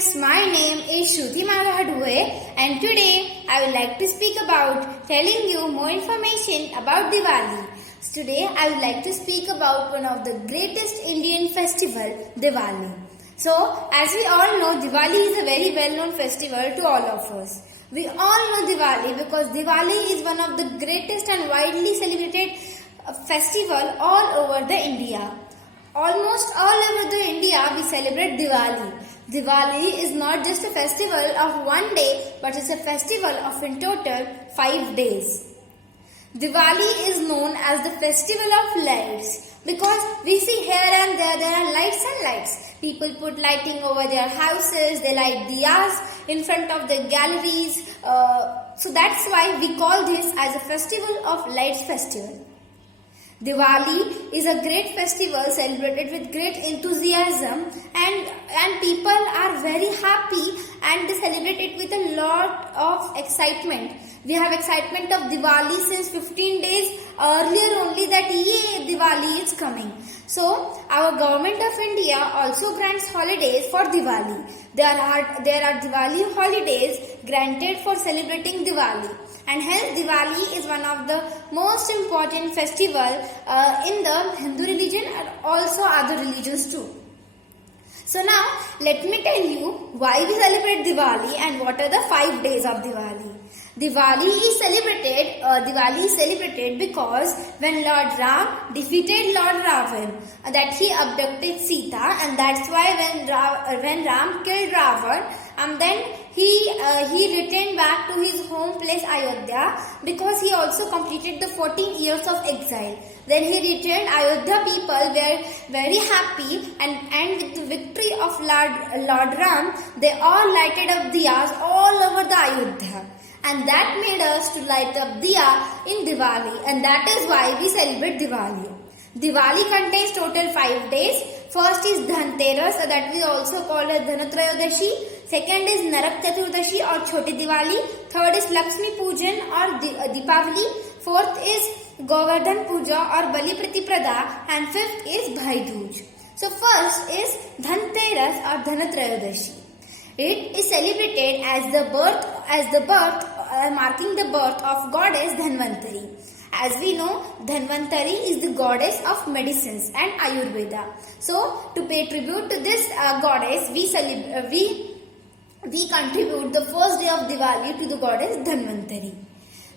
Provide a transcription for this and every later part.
friends, my name is Shruti Malahadue and today I would like to speak about telling you more information about Diwali. Today I would like to speak about one of the greatest Indian festival, Diwali. So, as we all know, Diwali is a very well-known festival to all of us. We all know Diwali because Diwali is one of the greatest and widely celebrated festival all over the India. Almost all over the India we celebrate Diwali. Diwali is not just a festival of one day but it's a festival of in total 5 days. Diwali is known as the festival of lights because we see here and there are lights and lights. People put lighting over their houses, they light diyas in front of the galleries. So that's why we call this as a festival of lights festival. Diwali is a great festival celebrated with great enthusiasm and people are very happy and they celebrate it with a lot of excitement. We have excitement of Diwali since 15 days earlier only that Diwali is coming. So our government of India also grants holidays for Diwali. There are Diwali holidays granted for celebrating Diwali. And hence Diwali is one of the most important festival in the Hindu religion and also other religions too. So now let me tell you why we celebrate Diwali and what are the 5 days of Diwali. Diwali is celebrated because when Lord Ram defeated Lord Ravan, that he abducted Sita, and that's why when Ram killed Ravan, then he returned back to his home place Ayodhya because he also completed the 14 years of exile. Then he returned. Ayodhya people were very happy and with the victory of Lord Ram, they all lighted up diyas all over the Ayodhya. And that made us to light up diya in Diwali, and that is why we celebrate Diwali. Diwali contains total 5 days. First is Dhanteras, that we also call it Dhanatrayodashi. Second is Narak Chaturdashi or Choti Diwali. Third is Lakshmi Pujan or Deepavali. Fourth is Govardhan Puja or Bali Pratiprada, and fifth is Bhai Dooj. So first is Dhanteras or Dhanatrayodashi. It is celebrated marking the birth of goddess Dhanvantari. As we know, Dhanvantari is the goddess of medicines and Ayurveda. So, to pay tribute to this goddess, we contribute the first day of Diwali to the goddess Dhanvantari.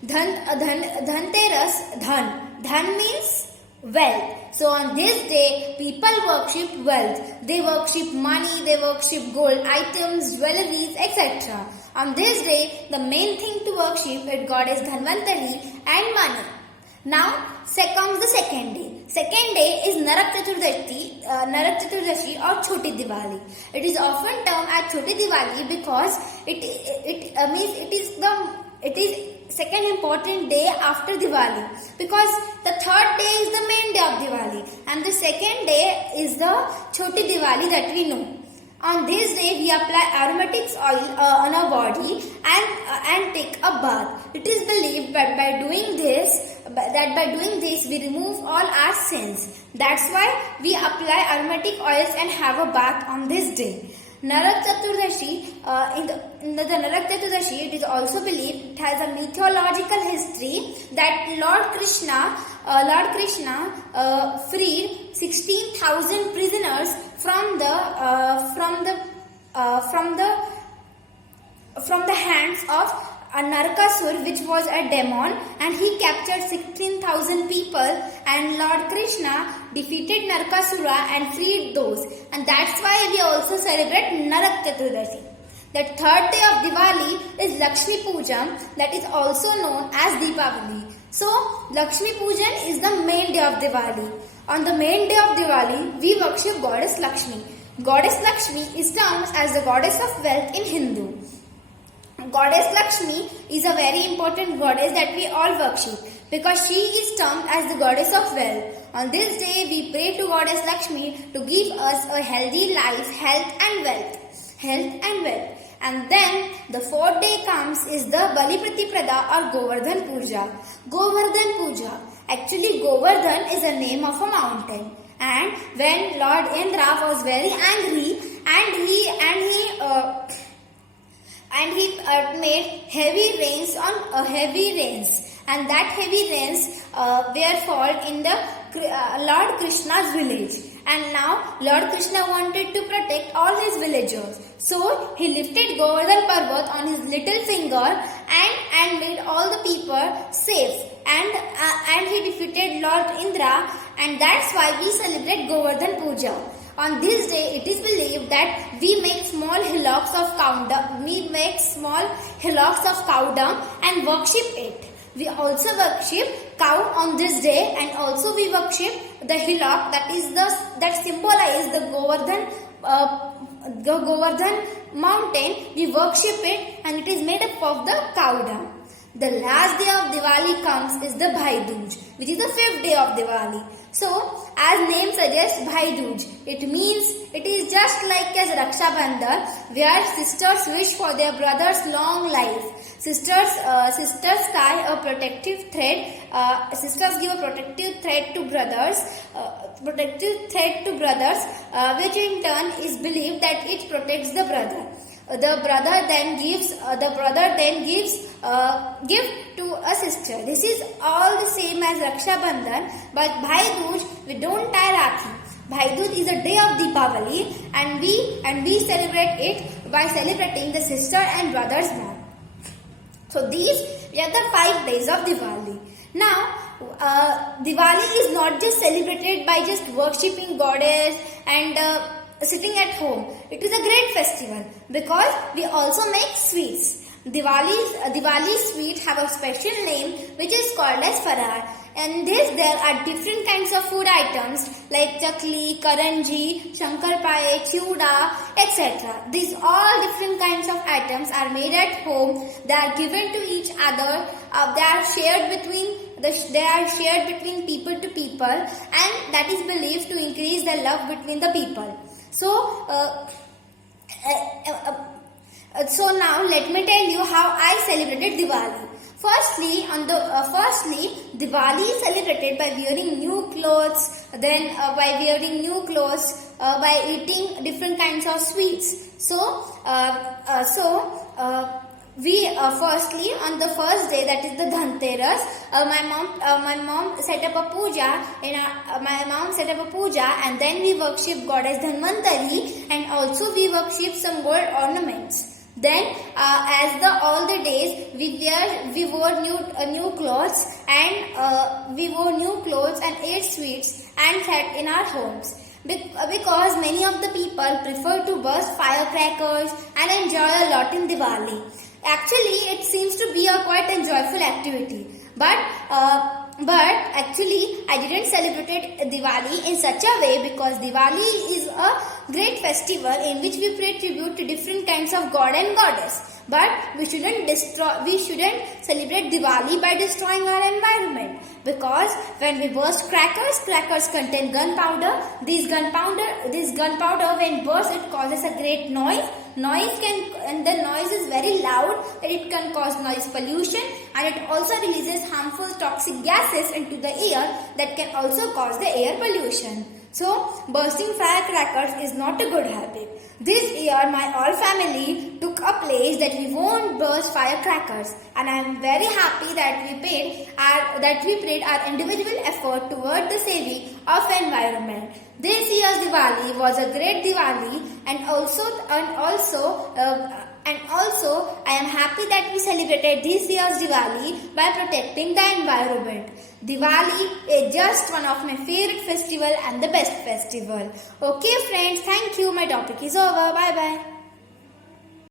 Dhanteras, Dhan means wealth. So on this day, people worship wealth. They worship money, they worship gold items, jewelries, etc. On this day, the main thing to worship is goddess Dhanvantari and money. Now, comes the second day. Second day is Narak Chaturdashi or Choti Diwali. It is often termed as Choti Diwali because it is second important day after Diwali, because the third day is the main day of Diwali and the second day is the Choti Diwali that we know. On this day we apply aromatic oil on our body and take a bath. It is believed that by doing this we remove all our sins. That's why we apply aromatic oils and have a bath on this day. Narak Chaturdashi, in the Narak Chaturdashi, it is also believed it has a mythological history that Lord Krishna freed 16,000 prisoners from the hands of a Narakasur, which was a demon, and he captured 16,000 people, and Lord Krishna defeated Narakasura and freed those, and that's why we also celebrate Narak Chaturdashi. The third day of Diwali is Lakshmi Puja, that is also known as Deepavali. So Lakshmi Pujan is the main day of Diwali. On the main day of Diwali, we worship goddess Lakshmi. Goddess Lakshmi is termed as the goddess of wealth in Hindu. Goddess Lakshmi is a very important goddess that we all worship because she is termed as the goddess of wealth. On this day, we pray to Goddess Lakshmi to give us a healthy life, health and wealth. And then the fourth day comes is the Bali Pratiprada or Govardhan Puja. Govardhan Puja. Actually, Govardhan is a name of a mountain. And when Lord Indra was very angry and he made heavy rains and that heavy rains were fall in the Lord Krishna's village. And now Lord Krishna wanted to protect all his villagers. So he lifted Govardhan Parvat on his little finger and made all the people safe. And he defeated Lord Indra, and that's why we celebrate Govardhan Puja. On this day, it is believed that we make small hillocks of cow dung and worship it. We also worship cow on this day, and also we worship the hillock that symbolize the Govardhan mountain. We worship it, and it is made up of the cow dung. The last day of Diwali comes is the Bhai Dooj, which is the 5th day of Diwali. So, as name suggests, Bhai Dooj, it means it is just like as Raksha Bandhan, where sisters wish for their brother's long life. Sisters tie a protective thread. Sisters give a protective thread to brothers. Which in turn is believed that it protects the brother. The brother then gives gift to a sister. This is all the same as Raksha Bandhan, but Bhai Dooj, we don't tie Rakhi. Bhai Dooj is a day of Deepavali, and we celebrate it by celebrating the sister and brother's bond. So these are the 5 days of Diwali. Now, Diwali is not just celebrated by just worshipping goddess and sitting at home. It is a great festival because we also make sweets. Diwali sweet have a special name which is called as Farar. And there are different kinds of food items like chakli, karanji, shankarpae, chuda, etc. These all different kinds of items are made at home. They are given to each other. They are shared between people to people, and that is believed to increase the love between the people. So now let me tell you how I celebrated Diwali. Firstly, Diwali is celebrated by wearing new clothes, by eating different kinds of sweets. Firstly, on the first day, that is the Dhanteras, my mom set up a puja. And then we worship goddess Dhanvantari, and also we worship some gold ornaments. Then, all the days, we wore new clothes and ate sweets and sat in our homes. Because many of the people prefer to burst firecrackers and enjoy a lot in Diwali. Actually, it seems to be a quite enjoyable activity. But actually, I didn't celebrate Diwali in such a way, because Diwali is a great festival in which we pay tribute to different kinds of god and goddess. But we shouldn't celebrate Diwali by destroying our environment, because when we burst crackers contain gunpowder. This gunpowder, when burst, it causes a great noise. And the noise is very loud, that it can cause noise pollution, and it also releases harmful toxic gases into the air that can also cause the air pollution. So, bursting firecrackers is not a good habit. This year, my all family took a pledge that we won't burst firecrackers, and I am very happy that we paid our individual effort toward the saving of environment. This year's Diwali was a great Diwali, and also I am happy that we celebrated this year's Diwali by protecting the environment. Diwali is just one of my favorite festival and the best festival. Okay friends, thank you. My topic is over. Bye bye.